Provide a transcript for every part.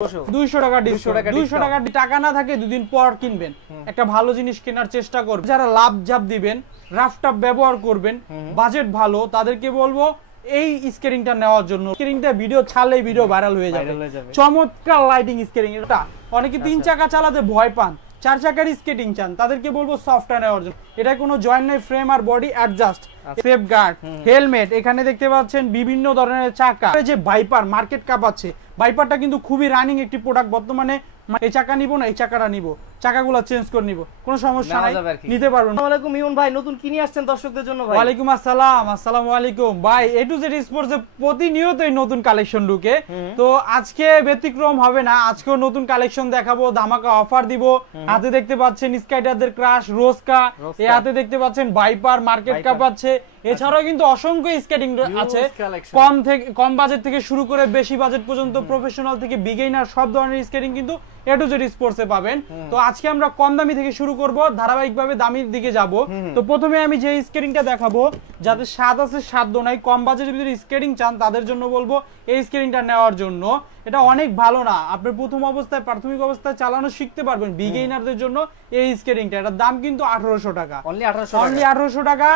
200 টাকা ডিসকাউন্ট 200 টাকা টাকা না থাকে দুদিন পর কিনবেন একটা ভালো জিনিস কেনার চেষ্টা করবেন যারা লাভ জাপ দিবেন রাফটাপ ব্যবহার করবেন বাজেট ভালো তাদেরকে বলবো এই স্কেরিংটা নেওয়ার জন্য স্কেরিংটা ভিডিও ছাড়লেই ভিডিও ভাইরাল হয়ে যাবে চমৎকার লাইটিং স্কেরিং এটা অনেকে 3 চাকা চালাতে ভয় পান 4 চাকার স্কেটিং চান তাদেরকে বলবো সফটওয়্যার নেওয়ার জন্য এটা কোনো জয়েন্ট নাই ফ্রেম আর body adjust safeguard helmet এখানে দেখতে পাচ্ছেন বিভিন্ন ধরনের চাকা এই যে ভাইপার মার্কেট কাঁপাচ্ছে ভাইপারটা কিন্তু খুবই রানিং একটি প্রোডাক্ট বর্তমানে এই চাকা নিব না এই চাকাটা নিব চাকাগুলো চেঞ্জ করে নিব কোনো সমস্যা নাই নিতে পারবেন। আসসালামু আলাইকুম ইমন ভাই নতুন কি নিয়ে আসছেন দর্শকদের জন্য ভাই? ওয়ালাইকুম আসসালাম আসসালামু আলাইকুম ভাই এ টু জেড স্পোর্টস এ প্রতিনিয়তই নতুন কালেকশন ঢুকে তো আজকে ব্যতিক্রম হবে না আজকেও নতুন কালেকশন দেখাবো ধামাকা অফার দিব হাতে দেখতে পাচ্ছেন স্কাইডারদের ক্রাশ রোজকা এই হাতে দেখতে পাচ্ছেন ভাইপার মার্কেট কাপ আছে এছাড়াও কিন্তু অসংখ্য স্কেটিং আছে কম বাজেট থেকে শুরু করে বেশি বাজেট পর্যন্ত প্রফেশনাল থেকে বিগিনার সব ধরনের স্কেটিং কিন্তু এ টু জেড স্পোর্টসে পাবেন। তো আজকে আমরা কম দামি থেকে শুরু করব ধারাবাহিকভাবে দামির দিকে যাব। তো প্রথমে আমি যে স্কেটিংটা দেখাবো যাদের স্বাদ আছে সাধ্য নাই কম বাজেটের ভিতরে স্কেটিং চান তাদের জন্য বলবো এই স্কেটিংটা নেওয়ার জন্য এটা অনেক ভালো না আপনি প্রথম অবস্থায় প্রাথমিক অবস্থায় চালানো শিখতে পারবেন বিগিনারদের জন্য এই স্কেটিংটা এটার দাম কিন্তু 1800 টাকা অনলি 1800 টাকা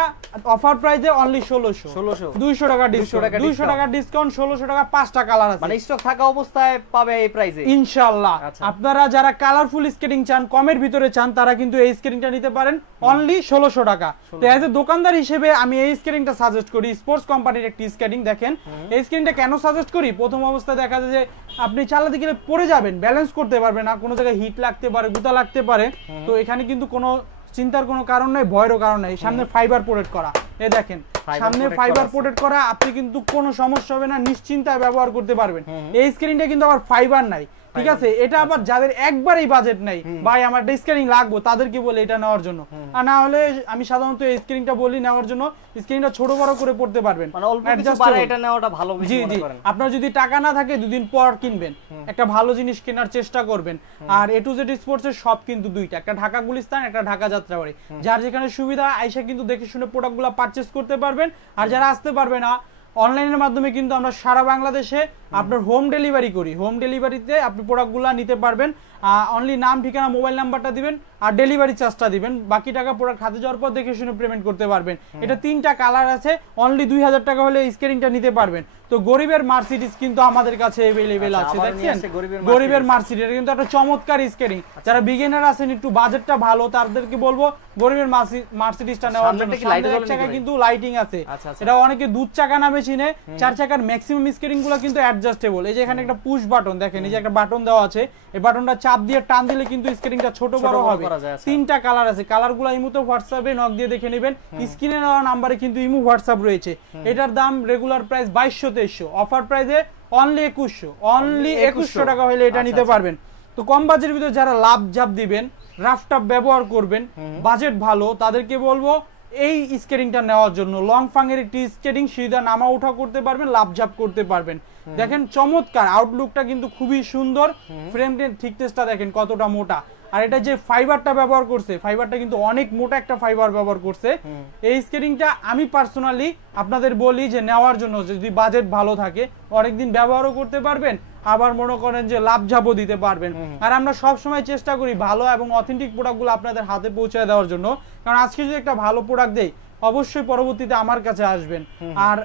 অফার প্রাইসে অনলি 1600 200 টাকা ডিসকাউন্ট 200 টাকা ডিসকাউন্ট 1600 টাকা 5টা কালার আছে মানে স্টক থাকা অবস্থায় পাবে এই প্রাইসে ইনশাআল্লাহ। আপনারা যারা কালারফুল স্কেটিং চান কমের ভিতরে চান তারা কিন্তু এই স্কেটিংটা নিতে পারেন অনলি 1600 টাকা। তো এজ এ দোকানদার হিসেবে আমি এই স্কেটিংটা সাজেস্ট করি স্পোর্টস কোম্পানির একটি স্কেটিং দেখেন এই স্কেটিংটা কেন সাজেস্ট করি প্রথম অবস্থায় দেখা যায় যে আপনি চালাতে গেলে পড়ে যাবেন ব্যালেন্স করতে পারবেন না কোনো জায়গায় হিট লাগতে পারে গুতা লাগতে পারে তো এখানে কিন্তু কোনো চিন্তার কোনো কারণ নাই ভয়েরও কারণ নাই সামনে ফাইবার প্রোটেক্ট করা এই দেখেন সামনে ফাইবার প্রোটেক্ট করা আপনি কিন্তু কোনো সমস্যা হবে না নিশ্চিন্তায় ব্যবহার করতে পারবেন। এই স্ক্রিনটা কিন্তু আবার ফাইবার নাই ঠিক আছে এটা আবার যাদের একবারই বাজেট নাই ভাই আমার স্ক্রিন লাগবে তাদেরকে বলে এটা নেওয়ার জন্য আর না হলে আমি সাধারণত এই স্ক্রিনটা বলি নেওয়ার জন্য স্ক্রিনটা ছোট বড় করে পড়তে পারবেন মানে অল্প কিছু পারে এটা নেওয়াটা ভালো জি জি আপনার যদি টাকা না থাকে দুদিন পর কিনবেন একটা ভালো জিনিস কেনার চেষ্টা করবেন। আর এ টু জেড স্পোর্টস এর সব কিন্তু দুইটা একটা ঢাকা গুলিস্তান একটা ঢাকা যাত্রাবাড়ি যার যেখানে সুবিধা আইসা কিন্তু দেখে শুনে প্রোডাক্টগুলো পারচেজ করতে পারবেন আর যারা আসতে পারবে না অনলাইনের মাধ্যমে কিন্তু আমরা সারা বাংলাদেশে আপনার হোম ডেলিভারি করি হোম ডেলিভারিতে আপনি প্রোডাক্টগুলো নিতে পারবেন অনলি নাম ঠিকানা মোবাইল নাম্বারটা দিবেন আর ডেলিভারি চার্জটা দিবেন বাকি টাকা প্রোডাক্ট হাতে যাওয়ার পর দেখে শুনে পেমেন্ট করতে পারবেন। এটা 3টা কালার আছে অনলি 2000 টাকা হলে স্কেটিংটা নিতে পারবেন। তো গরিবের মার্সিডিজ কিন্তু আমাদের কাছে अवेलेबल আছে দেখছেন গরিবের মার্সিডিজ এটা কিন্তু একটা চমৎকার স্কেটিং যারা বিগিনার আছেন একটু বাজেটটা ভালো তাদেরকে বলবো গরিবের মার্সিডিজটা নেওয়ার জন্য এক চাকা কিন্তু লাইটিং আছে এটা অনেকে দুধ চাকা নামে চিনে 4 চাকার ম্যাক্সিমাম স্কেটিংগুলো কিন্তু অ্যাডজাস্টেবল এই যে এখানে একটা পুশ বাটন দেখেন এই যে একটা বাটন দেওয়া আছে এই বাটনটা চাপ দিয়ে টান দিলে কিন্তু স্কেটিংটা ছোট বড় হবে 3টা কালার আছে কালারগুলো ইমোতে হোয়াটসঅ্যাপে নক দিয়ে দেখে নেবেন স্ক্রিনে দেওয়া নম্বরে কিন্তু ইমো হোয়াটসঅ্যাপ রয়েছে এটার দাম রেগুলার প্রাইস 2200 অফার প্রাইসে অনলি 2100 টাকা হলে এটা নিতে পারবেন। তো কম বাজেটের ভিতরে যারা লাভ জাপ দিবেন রাফটাপ ব্যবহার করবেন বাজেট ভালো তাদেরকে বলবো এই স্কেটিংটা নেওয়ার জন্য লং ফাংয়ের একটি স্কেটিং সিধা নামা ওঠা করতে পারবেন লাভ জাপ করতে পারবেন। দেখেন চমৎকার আউটলুকটা কিন্তু খুবই সুন্দর ফ্রেমটা থিকনেসটা দেখেন কতটা মোটা আর এটা যে ফাইবারটা ব্যবহার করছে ফাইবারটা কিন্তু অনেক মোটা একটা ফাইবার ব্যবহার করছে এই স্কেটিংটা আমি পার্সোনালি আপনাদের বলি যে নেওয়ার জন্য যদি বাজেট ভালো থাকে অনেকদিন ব্যবহারও করতে পারবেন আবার মনে করেন যে লাভ ঝাপও দিতে পারবেন। আর আমরা সব সময় চেষ্টা করি ভালো এবং অথেন্টিক প্রোডাক্টগুলো আপনাদের হাতে পৌঁছে দেওয়ার জন্য কারণ আজকে যদি একটা ভালো প্রোডাক্ট দেই অবশ্যই পরবর্তীতে আমার কাছে আসবেন আর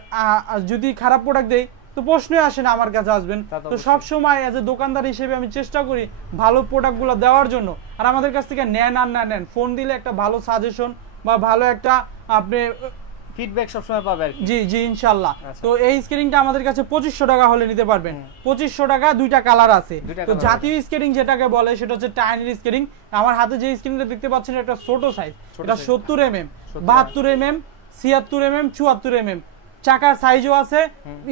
যদি খারাপ প্রোডাক্ট দেই তো প্রশ্নই আসে না আমার কাছে আসবেন। তো সব সময় এজ এ দোকানদার হিসেবে আমি চেষ্টা করি ভালো প্রোডাক্টগুলো দেওয়ার জন্য আর আমাদের কাছ থেকে নেন আর না নেন ফোন দিলে একটা ভালো সাজেশন বা ভালো একটা আপনি ফিডব্যাক সব সময় পাবেন জি জি ইনশাআল্লাহ। তো এই স্কেটিংটা আমাদের কাছে 2500 টাকা হলে নিতে পারবেন 2500 টাকা 2টা কালার আছে। তো জাতীয় স্কেটিং যেটাকে বলে সেটা হচ্ছে টাইনি স্কেটিং আমার হাতে যে স্কেটিংটা দেখতে পাচ্ছেন এটা ছোট সাইজ এটা 70 mm 72 mm 76 mm 74 mm চাকার সাইজও আছে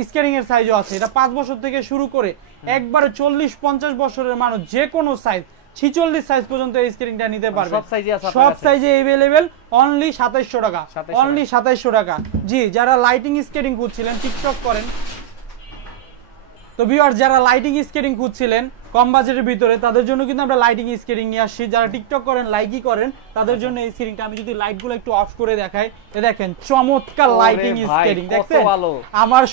স্কেটিং এর সাইজও আছে এটা 5 বছর থেকে শুরু করে একবারে 40-50 বছরের মানুষ যে কোনো সাইজ 46 সাইজ পর্যন্ত এই স্কেটিংটা নিতে পারবে সব সাইজে अवेलेबल অনলি 2700 টাকা অনলি 2700 টাকা। জি যারা লাইটিং স্কেটিং খুঁজছিলেন টিকটক করেন তো ভিউয়ার্স যারা লাইটিং স্কেটিং খুঁজছিলেন কম বাজেটের ভিতরে তাদের জন্য কিন্তু আমরা লাইটিং স্কেটিং নিয়ে আসছি। যারা টিকটক করেন, লাইকই করেন, তাদের জন্য এই স্কেটিংটা। আমি যদি লাইটগুলো একটু অফ করে দেখাই, দেখেন চমৎকার লাইটিং স্কেটিং দেখছেন। আমার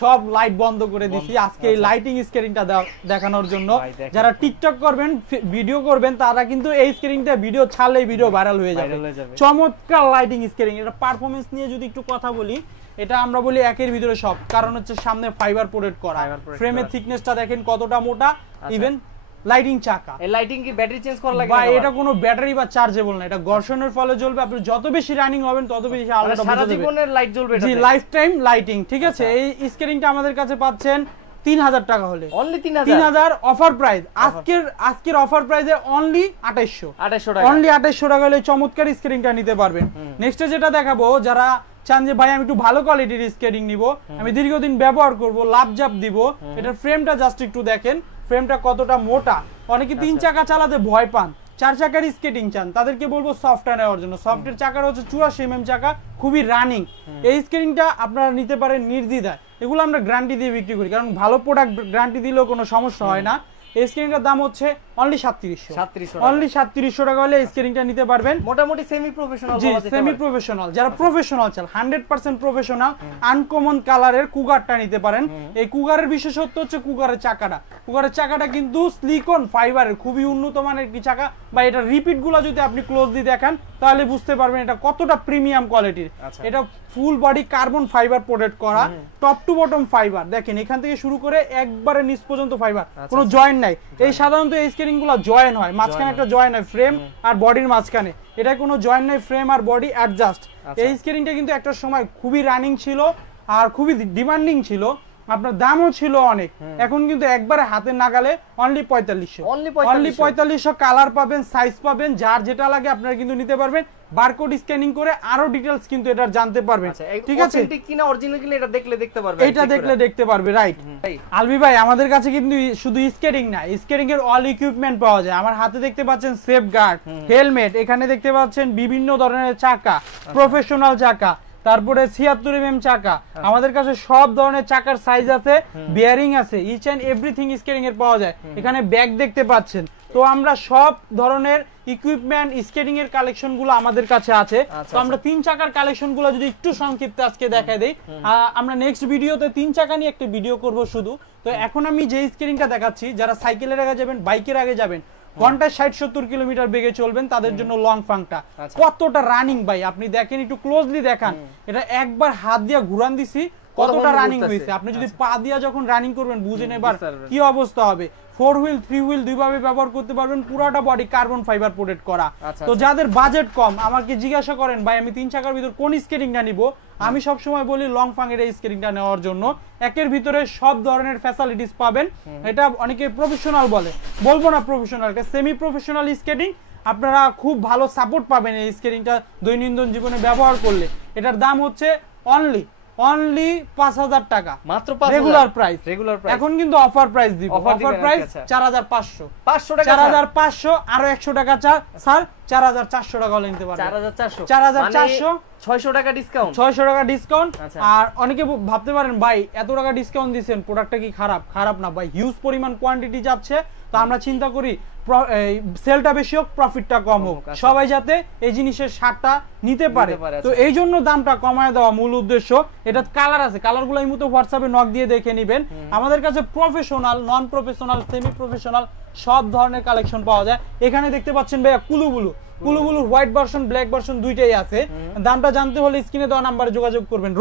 সব লাইট বন্ধ করে দিছি আজকে এই লাইটিং স্কেটিংটা দেখানোর জন্য। যারা টিকটক করবেন, ভিডিও করবেন, তারা কিন্তু এই স্কেটিংটা ভিডিও ছাড়লেই ভিডিও ভাইরাল হয়ে যাবে। চমৎকার লাইটিং স্কেটিং। এটা পারফরম্যান্স নিয়ে যদি একটু কথা বলি, এটা আমরা বলি একের ভিতরে সব, কারণ হচ্ছে সামনে ফাইবার প্রোটেক্ট করা, ফ্রেমের থিকনেসটা দেখেন কতটা মোটা, ইভেন লাইটিং চাকা। এই লাইটিং কি ব্যাটারি চেঞ্জ করা লাগে? ভাই এটা কোনো ব্যাটারি বা চার্জেবল না, এটা ঘর্ষণের ফলে জ্বলবে। আপনি যত বেশি রানিং হবেন তত বেশি আলোটা সারা জীবনের লাইট জ্বলবে এটা। জি, লাইফ টাইম লাইটিং, ঠিক আছে। এই স্কেটিংটা আমাদের কাছে পাচ্ছেন 3000 টাকা হলে, অনলি 3000 অফার প্রাইস। আজকের অফার প্রাইসে অনলি 2800 টাকা, অনলি 2800 টাকা হলে চমৎকার স্কেটিংটা নিতে পারবেন। নেক্সটে যেটা দেখাবো, যারা চান যে ভাই আমি একটু ভালো কোয়ালিটির স্কেটিং নিব, আমি দীর্ঘদিন ব্যবহার করব, লাভ জাপ দিব, এটার ফ্রেমটা জাস্ট একটু দেখেন, ফ্রেমটা কতটা মোটা। অনেকে 3 চাকা চালাতে ভয় পান, 4 চাকার স্কেটিং চান, তাদেরকে বলবো সফটটা নেওয়ার জন্য। সফটের চাকার হচ্ছে 84 mm চাকা, খুবই রানিং। এই স্কেটিংটা আপনারা নিতে পারেন নির্দ্বিধায়। এগুলো আমরা গ্যারান্টি দিয়ে বিক্রি করি, কারণ ভালো প্রোডাক্ট গ্যারান্টি দিলেও কোনো সমস্যা হয় না। এই স্কেটিংটার দাম হচ্ছে অনলি 3700, অনলি 3700 টাকা হলে এই স্কেটিংটা নিতে পারবেন। মোটামুটি সেমি প্রফেশনাল, জি সেমি প্রফেশনাল, যারা প্রফেশনাল চান 100% প্রফেশনাল, আনকমন কালারের কুগারটা নিতে পারেন। এই কুগারের বিশেষত্ব হচ্ছে কুগারের চাকাটা কিন্তু সিলিকন ফাইবারের, খুবই উন্নত মানের একটি চাকা। বা এটা রিপিট গুলো যদি আপনি ক্লোজলি দেখেন তাহলে বুঝতে পারবেন এটা কতটা প্রিমিয়াম কোয়ালিটির। এটা full body carbon fibre protect করা, টপ টু বটম ফাইবার। দেখেন এখান থেকে শুরু করে একবারে নিচ পর্যন্ত ফাইবার, কোনো জয়েন্ট নাই। এই সাধারণত এই স্কেটিং গুলো জয়েন হয়, মাঝখানে একটা জয়েন হয় ফ্রেম আর বডির মাঝখানে, এটা কোনো জয়েন নাই, ফ্রেম আর বডি অ্যাডজাস্ট। এই স্কেটিংটা কিন্তু একটা সময় খুবই রানিং ছিল আর খুবই ডিমান্ডিং ছিল, আপনার দামও ছিল অনেক। এখন কিন্তু একবারে হাতের নাগালে অনলি 4500, অনলি 4500। কালার পাবেন, সাইজ পাবেন, যার যেটা লাগে আপনারা কিন্তু নিতে পারবেন। বারকোড স্ক্যানিং করে আরো ডিটেইলস কিন্তু এটা জানতে পারবেন, ঠিক আছে। অথেন্টিক কিনা অরিজিনাল কিনা এটা দেখতে পারবে, এটা দেখতে পারবে, রাইট। আলবি ভাই আমাদের কাছে কিন্তু শুধু স্কেটিং না, স্কেটিং এর অল ইকুইপমেন্ট পাওয়া যায়। আমার হাতে দেখতে পাচ্ছেন সেফ গার্ড, হেলমেট, এখানে দেখতে পাচ্ছেন বিভিন্ন ধরনের চাকা, প্রফেশনাল চাকা, তারপরে 76 mm চাকা। আমাদের কাছে সব ধরনের চাকার সাইজ আছে, বিয়ারিং আছে, ইচ এন্ড এভরিথিং স্কেটিং এর পাওয়া যায়। এখানে ব্যাগ দেখতে পাচ্ছেন। তো আমরা সব ধরনের ইকুইপমেন্ট স্কেটিং এর কালেকশন গুলো আমাদের কাছে আছে। তো আমরা 3 চাকার কালেকশন গুলো যদি একটু সংক্ষিপ্ত আজকে দেখাই দেই, আমরা নেক্সট ভিডিওতে 3 চাকা নিয়ে একটা ভিডিও করব শুধু। তো এখন আমি যে স্কেটিংটা দেখাচ্ছি, যারা সাইকেলের আগে যাবেন, বাইকের আগে যাবেন, ঘন্টায় 60-70 কিলোমিটার বেগে চলবেন, তাদের জন্য লং ফাংটা কতটা রানিং ভাই আপনি দেখেন, একটু ক্লোজলি দেখান। এটা একবার হাত দিয়ে ঘুরান দিছি, কতটা রানিং হয়েছে। আপনি যদি পা দিয়া যখন রানিং করবেন বুঝেন এবার কি অবস্থা হবে। 4 হুইল 3 হুইল দুইভাবে ব্যবহার করতে পারবেন, পুরোটা বডি কার্বন ফাইবার প্রোটেক্ট করা। তো যাদের বাজেট কম আমাকে জিজ্ঞাসা করেন ভাই আমি 3 চাকার ভিতর কোন স্কেটিংটা নিব, আমি সব সময় বলি লং ফাং এর এই স্কেটিংটা নেওয়ার জন্য। একের ভিতরে সব ধরনের ফ্যাসিলিটিস পাবেন। এটা অনেকে প্রফেশনাল বলবো না প্রফেশনাল, এটা সেমি প্রফেশনাল স্কেটিং। আপনারা খুব ভালো সাপোর্ট পাবেন এই স্কেটিংটা দৈনন্দিন জীবনে ব্যবহার করলে। etar দাম হচ্ছে অনলি 5000 টাকা, মাত্র রেগুলার প্রাইস। এখন কিন্তু অফার প্রাইস দিব, অফার প্রাইস 4500 টাকা, 4500 আরো 100 টাকা স্যার 4400 টাকা হলে নিতে পারবেন। 4400 600 টাকা ডিসকাউন্ট, 600 টাকা ডিসকাউন্ট। আর অনেকে ভাবতে পারেন ভাই এত টাকা ডিসকাউন্ট দিবেন, প্রোডাক্টটা কি খারাপ না ভাই, হিউজ পরিমাণ কোয়ান্টিটি যাচ্ছে। তো আমরা চিন্তা করি সেলটা বেশি হোক, প্রফিটটা কম হোক, সবাই যাতে এই জিনিসের স্বাদটা নিতে পারে। তো এই জন্য দামটা কমায় দেওয়া মূল উদ্দেশ্য। এটা কালার আছে, কালারগুলো এই মুহূর্তে হোয়াটসঅ্যাপে নক দিয়ে দেখে নেবেন। আমাদের কাছে professional, non professional, semi professional সব ধরনের কালেকশন পাওয়া যায়। এখানে দেখতে পাচ্ছেন ভাইয়া কুলুবুলু হোয়াইট ভার্সন, ব্ল্যাক ভার্সন দুইটাই আছে। দামটা জানতে হলে স্ক্রিনে দেওয়া নাম্বারে যোগাযোগ করবেন।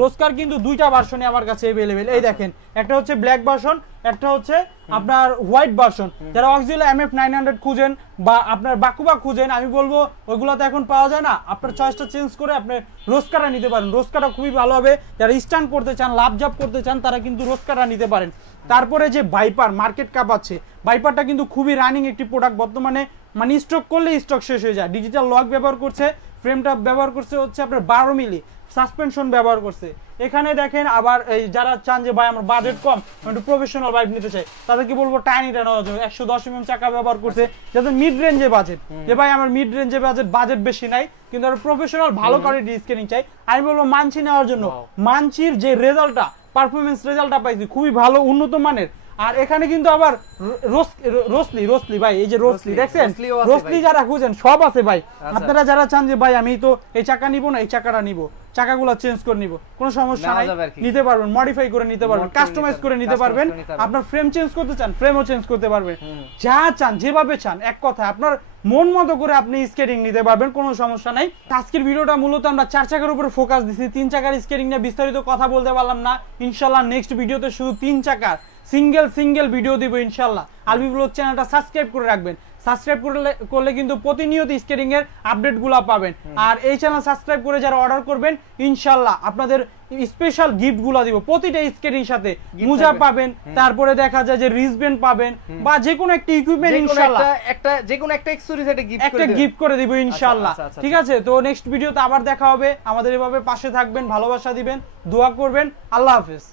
রোস্কার কিন্তু দুইটা ভার্সনে আমার কাছে अवेलेबल। এই দেখেন একটা হচ্ছে ব্ল্যাক ভার্সন, একটা হচ্ছে আপনার হোয়াইট ভার্সন। যারা অক্সিলা MF 900 খুঁজেন বা আপনার বাকুবা খুঁজেন, আমি বলবো ওইগুলোতে এখন পাওয়া যায় না, আপনার চয়েসটা চেঞ্জ করে আপনি রোস্কারটা নিতে পারেন। রোস্কারটা খুবই ভালো হবে। যারা স্ট্যান্ড করতে চান, লাভ জাপ করতে চান, তারা কিন্তু রোস্কারটা নিতে পারেন। তারপরে যে ভাইপার মার্কেট কাপ আছে, ভাইপারটা কিন্তু খুবই রানিং একটি প্রোডাক্ট। বর্তমানে মানে স্টক করলে স্টক শেষ হয়ে যায়। ডিজিটাল লক ব্যবহার করছে, ফ্রেমটা ব্যবহার করছে হচ্ছে আপনার 12 মিলি, সাসপেনশন ব্যবহার করছে। এখানে দেখেন আবার এই যারা চান যে ভাই আমার বাজেট কম, একটু প্রফেশনাল বাইক নিতে চাই, তাদেরকে বলবো টাইনিটা নেওয়ার জন্য। 110 mm চাকা ব্যবহার করছে, যাদের মিড রেঞ্জে বাজেট, যে ভাই আমার মিড রেঞ্জে বাজেট বেশি নাই কিন্তু আর প্রফেশনাল ভালো কোয়ালিটি স্কেটিং চাই, আমি বলবো মানচি নেওয়ার জন্য। মানচির যে রেজাল্টটা, পারফরমেন্স রেজাল্টটা পাইছি খুবই ভালো, উন্নত মানের। আর এখানে কিন্তু আবার রোসলি ভাই, এই যে রোসলি দেখছেন, রোসলিও আছে রোসলি ভাই। যারা খুঁজেন সব আছে ভাই। আচ্ছা। আপনারা যারা চান যে ভাই আমি তো এই চাকা নিব না, এই চাকাটা নিব, চাকাগুলো চেঞ্জ করে নিব, কোনো সমস্যা নেওয়া নাই, যাবে আর কি। নিতে পারবেন, মডিফাই করে নিতে পারবেন, Mod করে কাস্টমাইজ নিতে করে পারবেন, নিতে customize পারবেন। করে নিতে পারবেন। আপনার ফ্রেম চেঞ্জ করতে চান, ফ্রেমও চেঞ্জ করতে পারবেন, যা চান যেভাবে চান, এক কথায় আপনার মন মতো করে আপনি স্কেটিং নিতে পারবেন, কোনো সমস্যা নাই। আজকের ভিডিওটা মূলত আমরা 4 চাকার উপরে ফোকাস দিছি, 3 চাকার স্কেটিং নিয়ে বিস্তারিত কথা বলতে পারলাম না। ইনশাআল্লাহ নেক্সট ভিডিওতে শুধু 3 চাকার সিঙ্গেল ভিডিও দিব ইনশাআল্লাহ। আলবি ব্লগ চ্যানেলটা সাবস্ক্রাইব করে রাখবেন, সাবস্ক্রাইব করলে কিন্তু প্রতিনিয়ত স্কেটিং এর আপডেটগুলো পাবেন। আর এই চ্যানেল সাবস্ক্রাইব করে যারা অর্ডার করবেন ইনশাআল্লাহ আপনাদের স্পেশাল গিফটগুলো দিব, প্রতিটা স্কেটিং সাথে মোজা পাবেন, তারপরে দেখা যায় যে রিসব্যান্ড পাবেন, বা যে কোনো একটা ইকুইপমেন্ট ইনশাআল্লাহ যে কোনো একটা অ্যাকসেসরিজ একটা গিফট করে দিব ইনশাআল্লাহ। আচ্ছা, আচ্ছা, ঠিক আছে, তো নেক্সট ভিডিওতে আবার দেখা হবে। আমাদের এভাবে পাশে থাকবেন, ভালোবাসা দিবেন, দোয়া করবেন। আল্লাহ হাফেজ।